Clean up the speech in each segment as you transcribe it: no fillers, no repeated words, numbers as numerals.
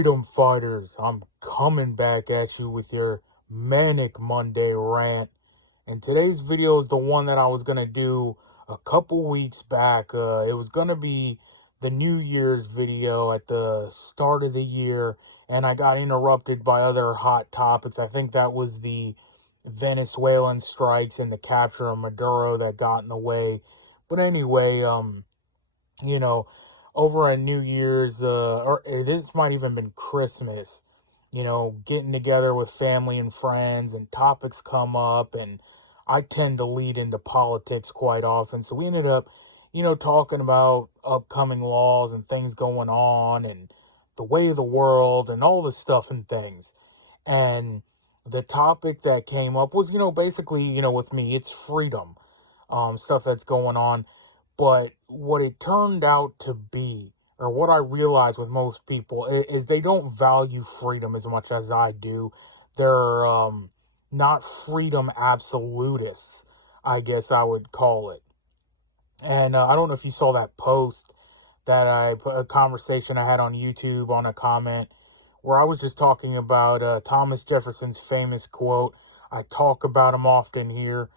Freedom Fighters, I'm coming back at you with your Manic Monday rant. And today's video is the one that I was going to do a couple weeks back. It was going to be the New Year's video at the start of the year, and I got interrupted by other hot topics. I think that was the Venezuelan strikes and the capture of Maduro that got in the way. But anyway, you know, over a New Year's, or this might even been Christmas, getting together with family and friends, and topics come up, and I tend to lead into politics quite often. So we ended up, talking about upcoming laws and things going on and the way of the world and all this stuff and things. And the topic that came up was, basically, with me, it's freedom, stuff that's going on. But what it turned out to be, or what I realized with most people, is they don't value freedom as much as I do. They're not freedom absolutists, I guess I would call it. And I don't know if you saw that post that a conversation I had on YouTube on a comment where I was just talking about Thomas Jefferson's famous quote. I talk about him often here,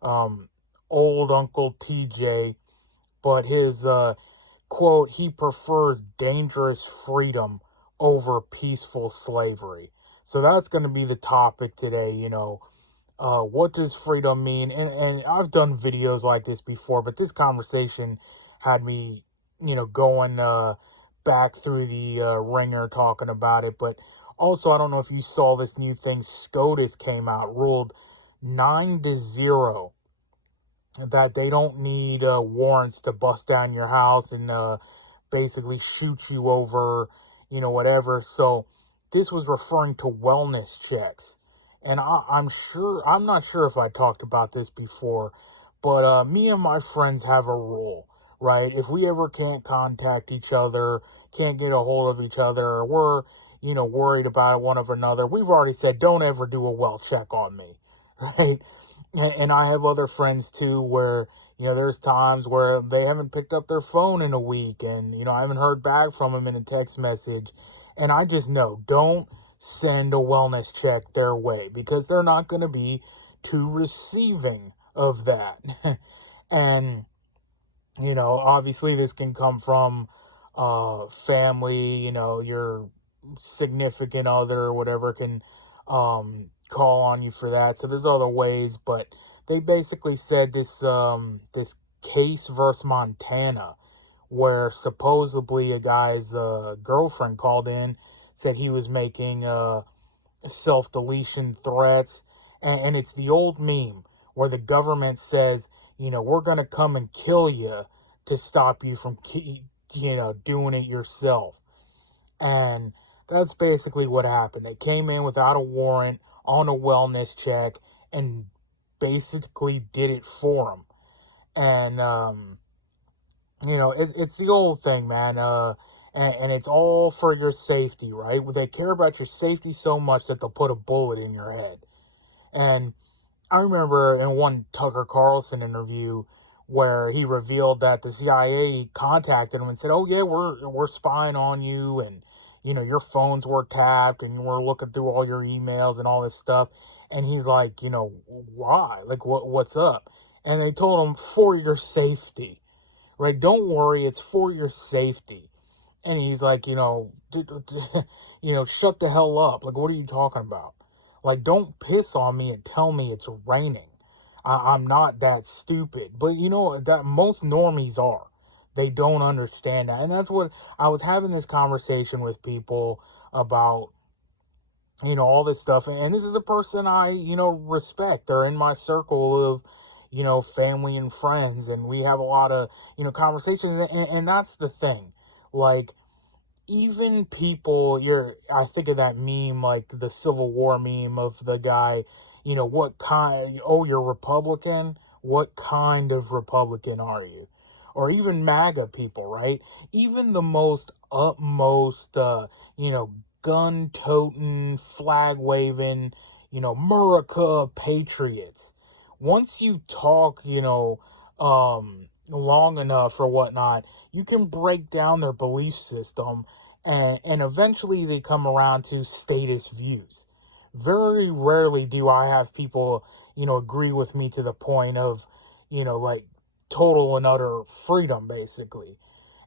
old Uncle TJ. But his quote, he prefers dangerous freedom over peaceful slavery. So that's going to be the topic today, what does freedom mean? And I've done videos like this before, but this conversation had me, going back through the ringer talking about it. But also, I don't know if you saw this new thing, SCOTUS came out, ruled 9-0. That they don't need warrants to bust down your house and basically shoot you over, whatever. So this was referring to wellness checks. And I'm not sure if I talked about this before, but me and my friends have a rule, right? If we ever can't contact each other, can't get a hold of each other, or we're, worried about one of another, we've already said, don't ever do a well check on me, right? And I have other friends too where, there's times where they haven't picked up their phone in a week and, I haven't heard back from them in a text message. And I just know, don't send a wellness check their way because they're not going to be too receiving of that. And, obviously this can come from family, your significant other or whatever can call on you for that. So there's other ways, but they basically said this this case versus Montana, where supposedly a guy's girlfriend called in, said he was making self-deletion threats, and it's the old meme where the government says, we're gonna come and kill you to stop you from doing it yourself. And that's basically what happened. They came in without a warrant on a wellness check and basically did it for him. And, it's the old thing, man. And it's all for your safety, right? They care about your safety so much that they'll put a bullet in your head. And I remember in one Tucker Carlson interview where he revealed that the CIA contacted him and said, oh yeah, we're spying on you, and your phones were tapped and we're looking through all your emails and all this stuff. And he's like, why? Like, what's up? And they told him, for your safety, right? Don't worry, it's for your safety. And he's like, shut the hell up. Like, what are you talking about? Like, don't piss on me and tell me it's raining. I'm not that stupid. But that most normies are. They don't understand that. And that's what I was having this conversation with people about, all this stuff. And this is a person I, respect. They're in my circle of, family and friends. And we have a lot of, conversations. And that's the thing. Like, even people, I think of that meme, like the Civil War meme of the guy, what kind, oh, you're Republican? What kind of Republican are you? Or even MAGA people, right? Even the most utmost, gun-toting, flag-waving, America patriots. Once you talk, long enough or whatnot, you can break down their belief system and eventually they come around to status views. Very rarely do I have people, agree with me to the point of, like total and utter freedom, basically.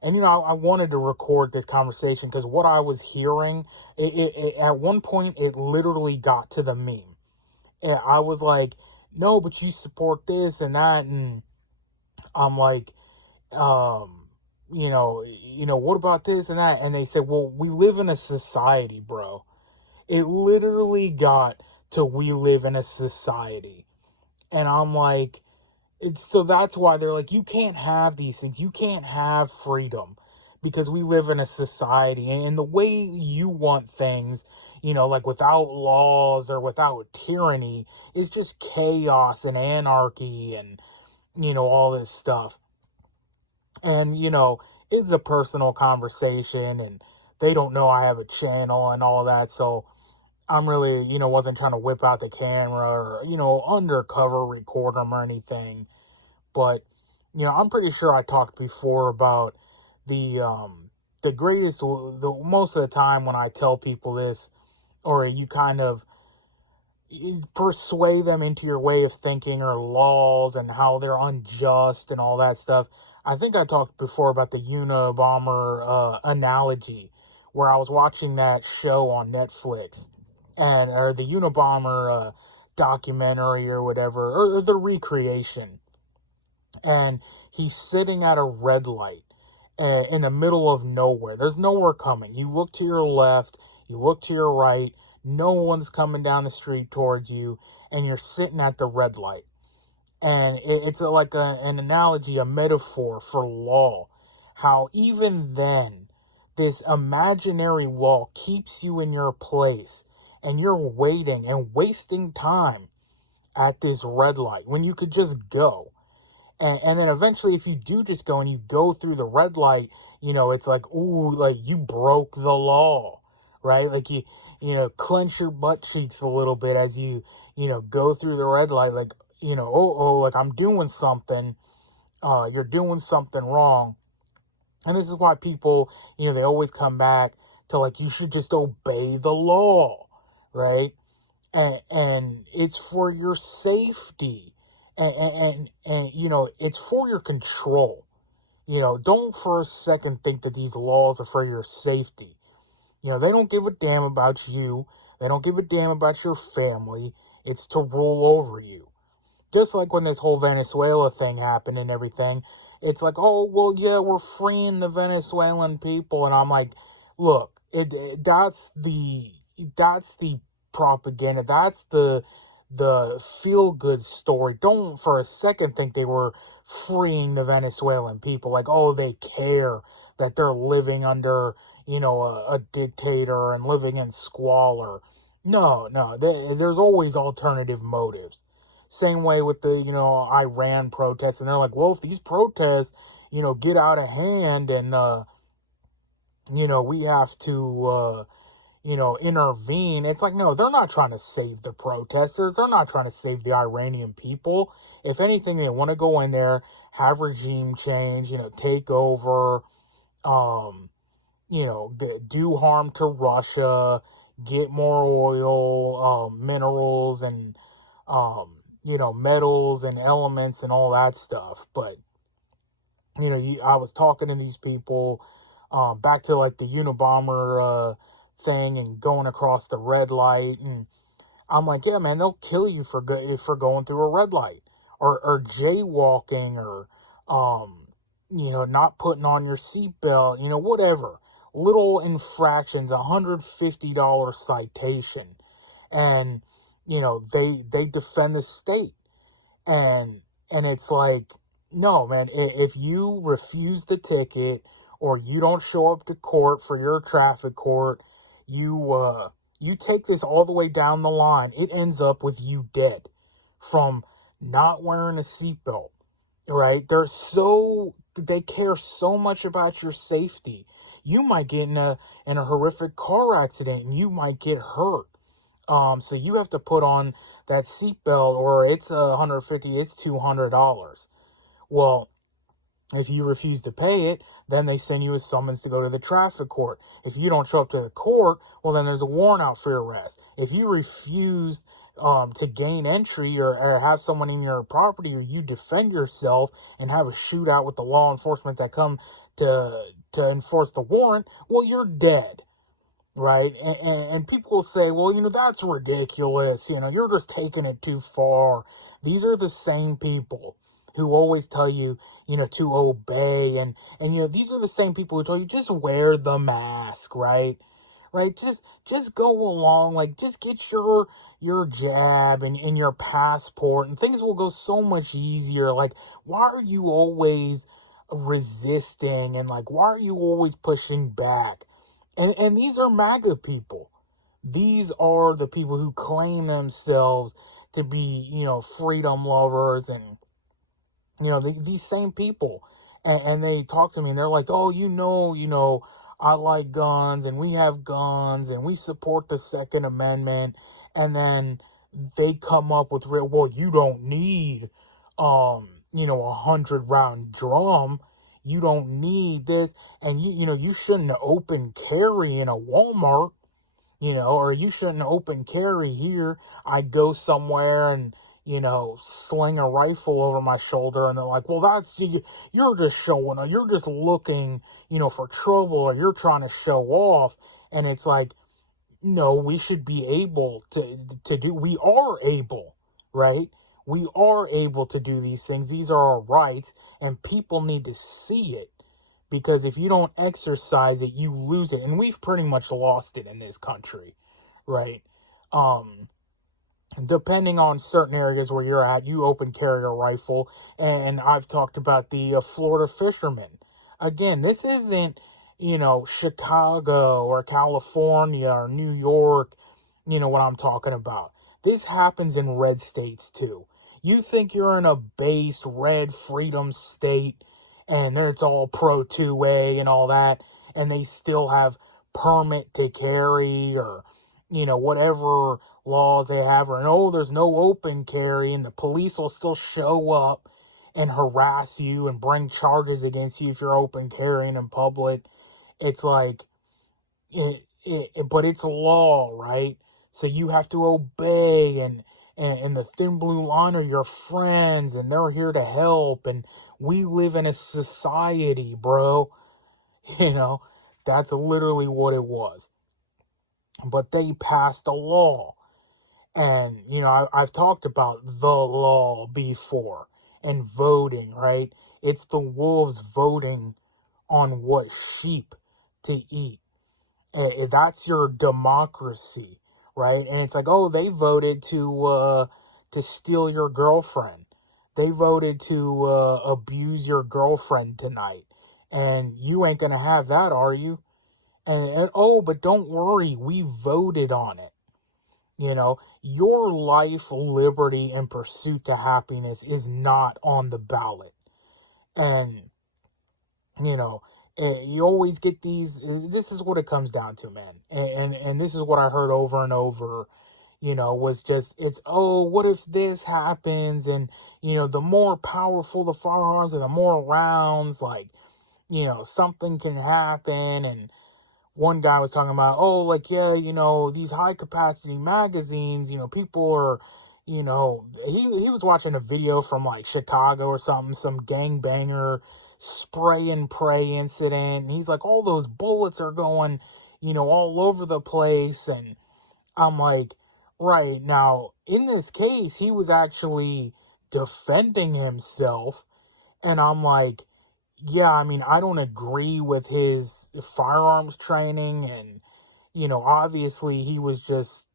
And, I wanted to record this conversation because what I was hearing, at one point, it literally got to the meme. And I was like, no, but you support this and that. And I'm like, what about this and that? And they said, well, we live in a society, bro. It literally got to we live in a society. And I'm like, so that's why they're like, you can't have these things. You can't have freedom because we live in a society. And the way you want things, like without laws or without tyranny, is just chaos and anarchy and, all this stuff. And, it's a personal conversation and they don't know I have a channel and all that. So I'm really, wasn't trying to whip out the camera or, undercover record them or anything. But, I'm pretty sure I talked before about the greatest, most of the time when I tell people this, or you kind of you persuade them into your way of thinking or laws and how they're unjust and all that stuff. I think I talked before about the Unabomber analogy, where I was watching that show on Netflix, or the Unabomber documentary or whatever, or the recreation. And he's sitting at a red light in the middle of nowhere. There's nowhere coming. You look to your left, you look to your right, no one's coming down the street towards you, and you're sitting at the red light. And it's like an analogy, a metaphor for law. How even then, this imaginary law keeps you in your place, and you're waiting and wasting time at this red light when you could just go. And then eventually, if you do just go and you go through the red light, it's like, ooh, like you broke the law, right? Like you clench your butt cheeks a little bit as you, go through the red light, like, like I'm doing something, you're doing something wrong. And this is why people, they always come back to like, you should just obey the law, right? And it's for your safety. And it's for your control. Don't for a second think that these laws are for your safety. They don't give a damn about you. They don't give a damn about your family. It's to rule over you. Just like when this whole Venezuela thing happened and everything, it's like, oh, well, yeah, we're freeing the Venezuelan people. And I'm like, look, that's the propaganda. That's the feel-good story. Don't for a second think they were freeing the Venezuelan people. Like, oh, they care that they're living under, a dictator and living in squalor. No, there's always alternative motives. Same way with the, Iran protests. And they're like, well, if these protests, get out of hand and, we have to, intervene. It's like, no, they're not trying to save the protesters. They're not trying to save the Iranian people. If anything, they want to go in there, have regime change, take over, do harm to Russia, get more oil, minerals, and, metals and elements and all that stuff. But, I was talking to these people, back to like the Unabomber, thing and going across the red light, and I'm like, yeah, man, they'll kill you for going through a red light or jaywalking or not putting on your seatbelt, whatever little infractions, $150 citation, and they defend the state, and it's like, no, man, if you refuse the ticket or you don't show up to court for your traffic court, you take this all the way down the line, it ends up with you dead from not wearing a seatbelt, right? They care so much about your safety. You might get in a horrific car accident and you might get hurt. So you have to put on that seatbelt, or it's $150, it's $200. Well, If you refuse to pay it, then they send you a summons to go to the traffic court. If you don't show up to the court, well, then there's a warrant out for your arrest. If you refuse to gain entry or have someone in your property, or you defend yourself and have a shootout with the law enforcement that come to enforce the warrant, well, you're dead. Right? And people will say, well, that's ridiculous. You're just taking it too far. These are the same people who always tell you, to obey. And these are the same people who tell you, just wear the mask, right? Right? Just go along, like, just get your jab and your passport, and things will go so much easier. Like, why are you always resisting, and like, why are you always pushing back? And these are MAGA people. These are the people who claim themselves to be, freedom lovers, and these same people. And they talk to me and they're like, oh, I like guns, and we have guns, and we support the Second Amendment. And then they come up with, well, you don't need, 100-round drum. You don't need this, and you shouldn't open carry in a Walmart, or you shouldn't open carry here. I go somewhere and sling a rifle over my shoulder, and they're like, well, you're just showing, you're just looking, for trouble, or you're trying to show off. And it's like, no, we should be able we are able, right? We are able to do these things. These are our rights, and people need to see it, because if you don't exercise it, you lose it. And we've pretty much lost it in this country, right? Depending on certain areas where you're at, you open carry a rifle. And I've talked about the Florida fishermen. Again, this isn't, Chicago or California or New York, what I'm talking about. This happens in red states too. You think you're in a base red freedom state and it's all pro 2A and all that, and they still have permit to carry, or whatever laws they have, or no, there's no open carry, and the police will still show up and harass you and bring charges against you if you're open carrying in public. It's like, but it's law, right? So you have to obey, and the thin blue line are your friends, and they're here to help, and we live in a society, bro. That's literally what it was. But they passed a law, and I've talked about the law before, and voting, right? It's the wolves voting on what sheep to eat. That's your democracy, right? And it's like, oh, they voted to steal your girlfriend. They voted to abuse your girlfriend tonight, and you ain't gonna have that, are you? And oh, but don't worry, we voted on it. Your life, liberty, and pursuit to happiness is not on the ballot. And you always get these. This is what it comes down to, man. And this is what I heard over and over. Was just, it's, oh, what if this happens? And the more powerful the firearms and the more rounds, like, something can happen. And one guy was talking about, oh, like, yeah, these high capacity magazines, people are, he was watching a video from like Chicago or something, some gangbanger spray and pray incident. And he's like, all those bullets are going, all over the place. And I'm like, right, now, in this case, he was actually defending himself. And I'm like, yeah, I mean, I don't agree with his firearms training. And, obviously he was just,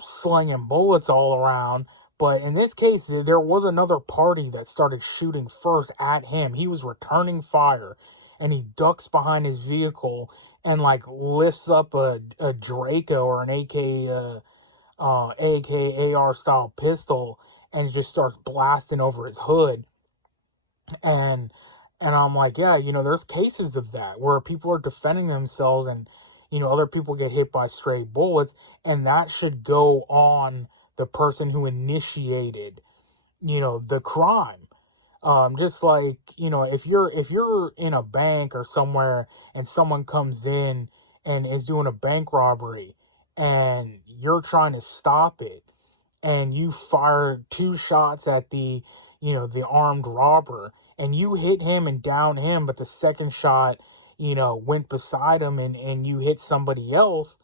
slinging bullets all around. But in this case, there was another party that started shooting first at him. He was returning fire, and he ducks behind his vehicle and like lifts up a Draco or an AKAR style pistol, and just starts blasting over his hood. And I'm like, yeah, there's cases of that where people are defending themselves, and other people get hit by stray bullets, and that should go on the person who initiated, the crime. Just like, if you're in a bank or somewhere and someone comes in and is doing a bank robbery and you're trying to stop it and you fire two shots at the armed robber and you hit him and down him, but the second shot, went beside him and you hit somebody else.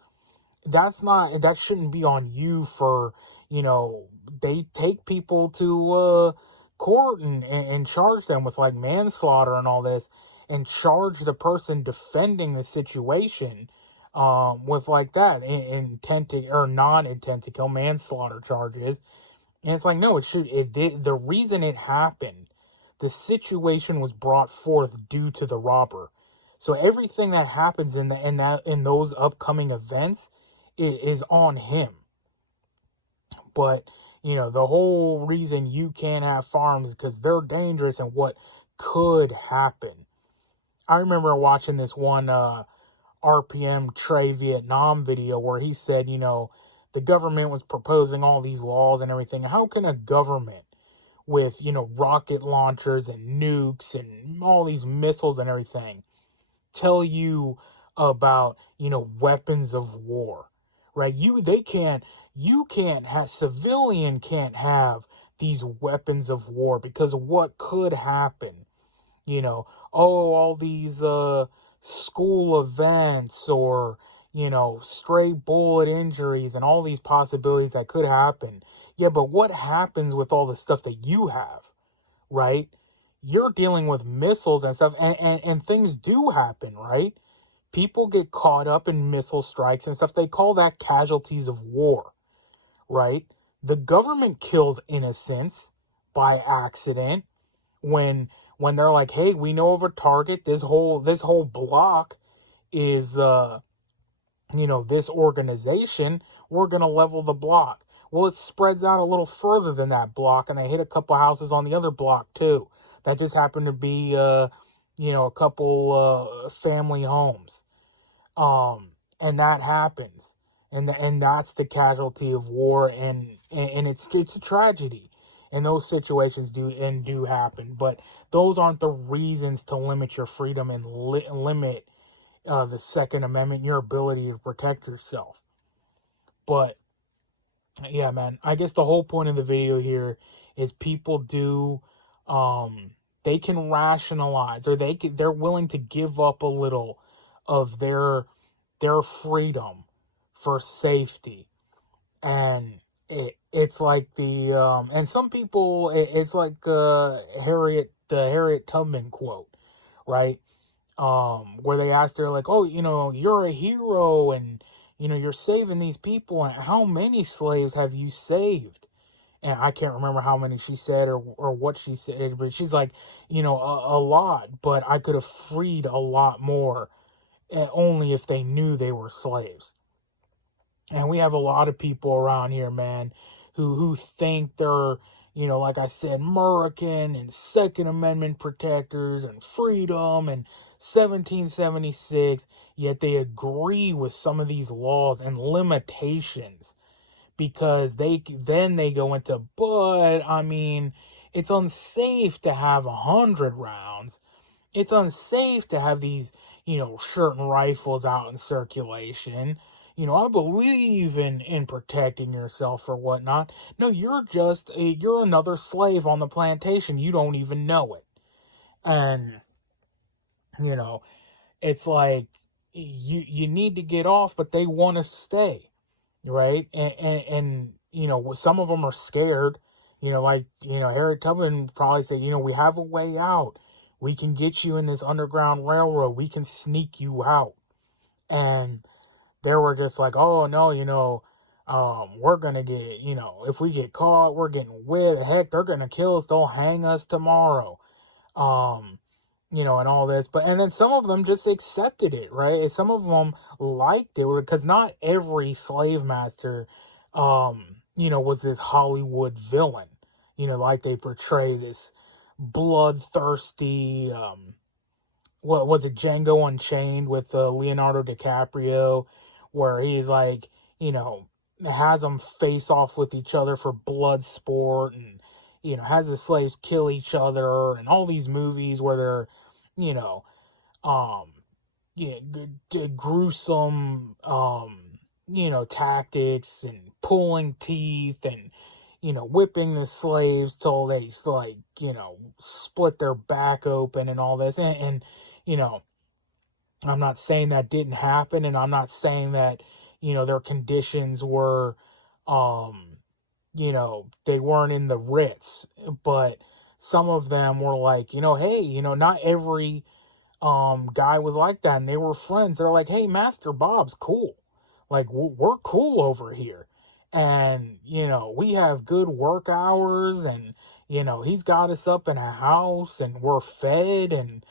That shouldn't be on you for, they take people to court and charge them with like manslaughter and all this, and charge the person defending the situation with like that intent to, or non-intent to kill, manslaughter charges. And it's like, no, the reason it happened, the situation was brought forth due to the robber. So everything that happens in those upcoming events is on him. But, the whole reason you can't have farms is because they're dangerous and what could happen. I remember watching this one RPM Trey Vietnam video where he said, the government was proposing all these laws and everything. How can a government with, rocket launchers and nukes and all these missiles and everything tell you about, weapons of war, right? Civilian can't have these weapons of war because of what could happen. All these school events or, stray bullet injuries and all these possibilities that could happen. Yeah, but what happens with all the stuff that you have, right? You're dealing with missiles and stuff, and things do happen, right? People get caught up in missile strikes and stuff. They call that casualties of war, right? The government kills innocents by accident when they're like, hey, we know of a target. This whole block is this organization. We're gonna level the block. Well, it spreads out a little further than that block, and they hit a couple houses on the other block too. That just happened to be a couple family homes. And that happens. And that's the casualty of war, and it's a tragedy. And those situations do happen, but those aren't the reasons to limit your freedom and limit the Second Amendment, your ability to protect yourself. But yeah, man, I guess the whole point of the video here is people they can rationalize, or they're willing to give up a little of their freedom for safety. And it's like and some people, it's like the Harriet Tubman quote, right? Where they asked her like, oh, you're a hero and you're saving these people, and how many slaves have you saved? And I can't remember how many she said or what she said, but she's like, a lot, but I could have freed a lot more, only if they knew they were slaves. And we have a lot of people around here, man, who think they're, like I said, American and Second Amendment protectors and freedom and 1776, yet they agree with some of these laws and limitations because they go into, but I mean, it's unsafe to have 100 rounds. It's unsafe to have these, certain rifles out in circulation. I believe in protecting yourself or whatnot. No, you're another slave on the plantation. You don't even know it. And, it's like, you need to get off, but they want to stay, right? And some of them are scared. Harriet Tubman probably said, we have a way out. We can get you in this underground railroad. We can sneak you out. And they were just like, oh, no, we're going to get, if we get caught, we're getting whipped. Heck, they're going to kill us. They'll hang us tomorrow. And all this. And then some of them just accepted it, right? Some of them liked it because not every slave master, was this Hollywood villain, like they portray this bloodthirsty, what was it, Django Unchained with Leonardo DiCaprio, where he's like, has them face off with each other for blood sport, and has the slaves kill each other, and all these movies where they're, you know, um, gruesome, tactics and pulling teeth and, whipping the slaves till they, like, split their back open and all this. And you know, I'm not saying that didn't happen, and I'm not saying that, their conditions were, um, they weren't in the Ritz, but some of them were like, hey, not every guy was like that, and they were friends. They're like, hey, Master Bob's cool, like we're cool over here, and we have good work hours, and he's got us up in a house, and we're fed, and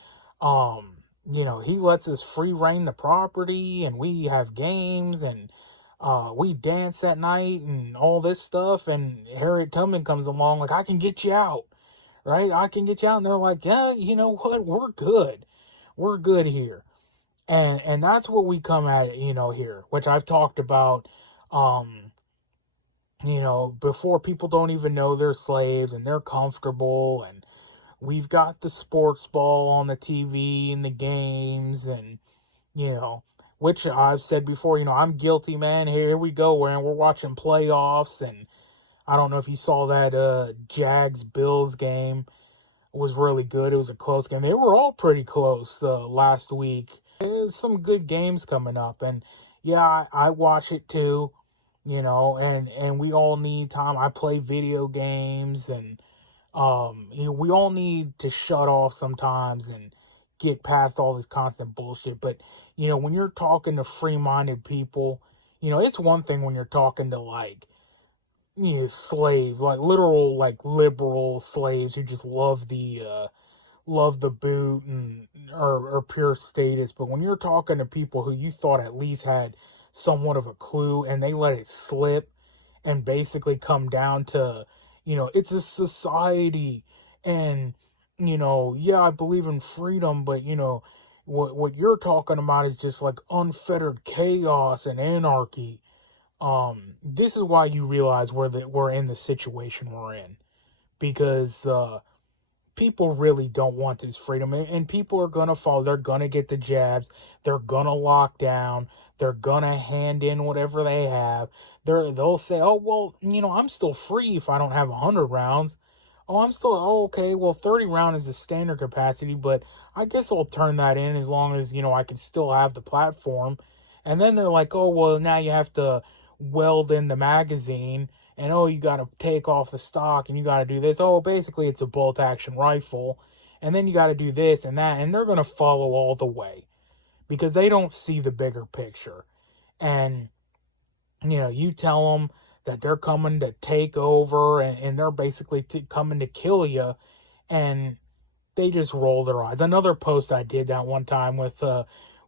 he lets us free reign the property, and we have games, and we dance at night and all this stuff. And Harriet Tubman comes along like, I can get you out, right? I can get you out. And they're like, yeah, you know what? We're good. We're good here. And that's what we come at it, here, which I've talked about, before. People don't even know they're slaves, and they're comfortable, and we've got the sports ball on the TV and the games, and, which I've said before, I'm guilty, man. Here we go, and we're watching playoffs, and I don't know if you saw that Jags-Bills game. It was really good. It was a close game. They were all pretty close last week. There's some good games coming up, and yeah, I watch it too, and we all need time. I play video games, and we all need to shut off sometimes and get past all this constant bullshit. But when you're talking to free-minded people, it's one thing when you're talking to, like, slaves, like literal, like liberal slaves who just love the boot and or pure status. But when you're talking to people who you thought at least had somewhat of a clue, and they let it slip and basically come down to, it's a society, and yeah, I believe in freedom, but what you're talking about is just like unfettered chaos and anarchy. This is why you realize we're in the situation we're in, because people really don't want this freedom, and people are gonna fall. They're gonna get the jabs. They're gonna lock down. They're gonna hand in whatever they have. They'll say, oh well, I'm still free if I don't have 100 rounds. Oh, okay, well, 30 round is the standard capacity, but I guess I'll turn that in as long as, I can still have the platform. And then they're like, oh, well, now you have to weld in the magazine, and oh, you got to take off the stock, and you got to do this. Oh, basically, it's a bolt action rifle. And then you got to do this and that, and they're going to follow all the way because they don't see the bigger picture. And, you tell them that they're coming to take over, and they're basically coming to kill you, and they just roll their eyes. Another post I did that one time with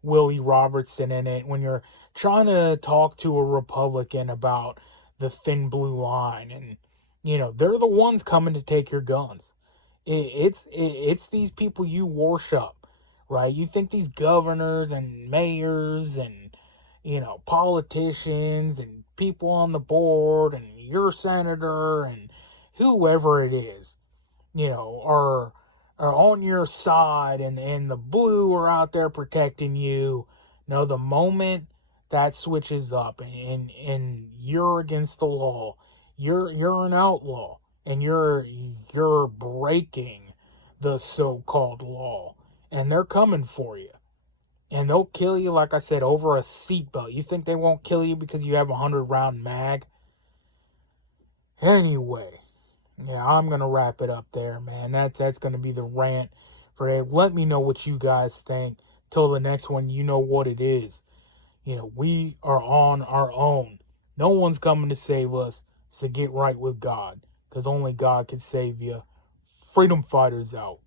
Willie Robertson in it, when you're trying to talk to a Republican about the thin blue line, and they're the ones coming to take your guns. It's these people you worship, right? You think these governors and mayors and politicians and people on the board and your senator and whoever it is, are on your side, and the blue are out there protecting you. No, the moment that switches up, and you're against the law, you're an outlaw, and you're breaking the so-called law, and they're coming for you. And they'll kill you, like I said, over a seatbelt. You think they won't kill you because you have a 100-round mag? Anyway, yeah, I'm going to wrap it up there, man. That's going to be the rant for today. Let me know what you guys think. Till the next one, you know what it is. We are on our own. No one's coming to save us, so get right with God, because only God can save you. Freedom Fighters out.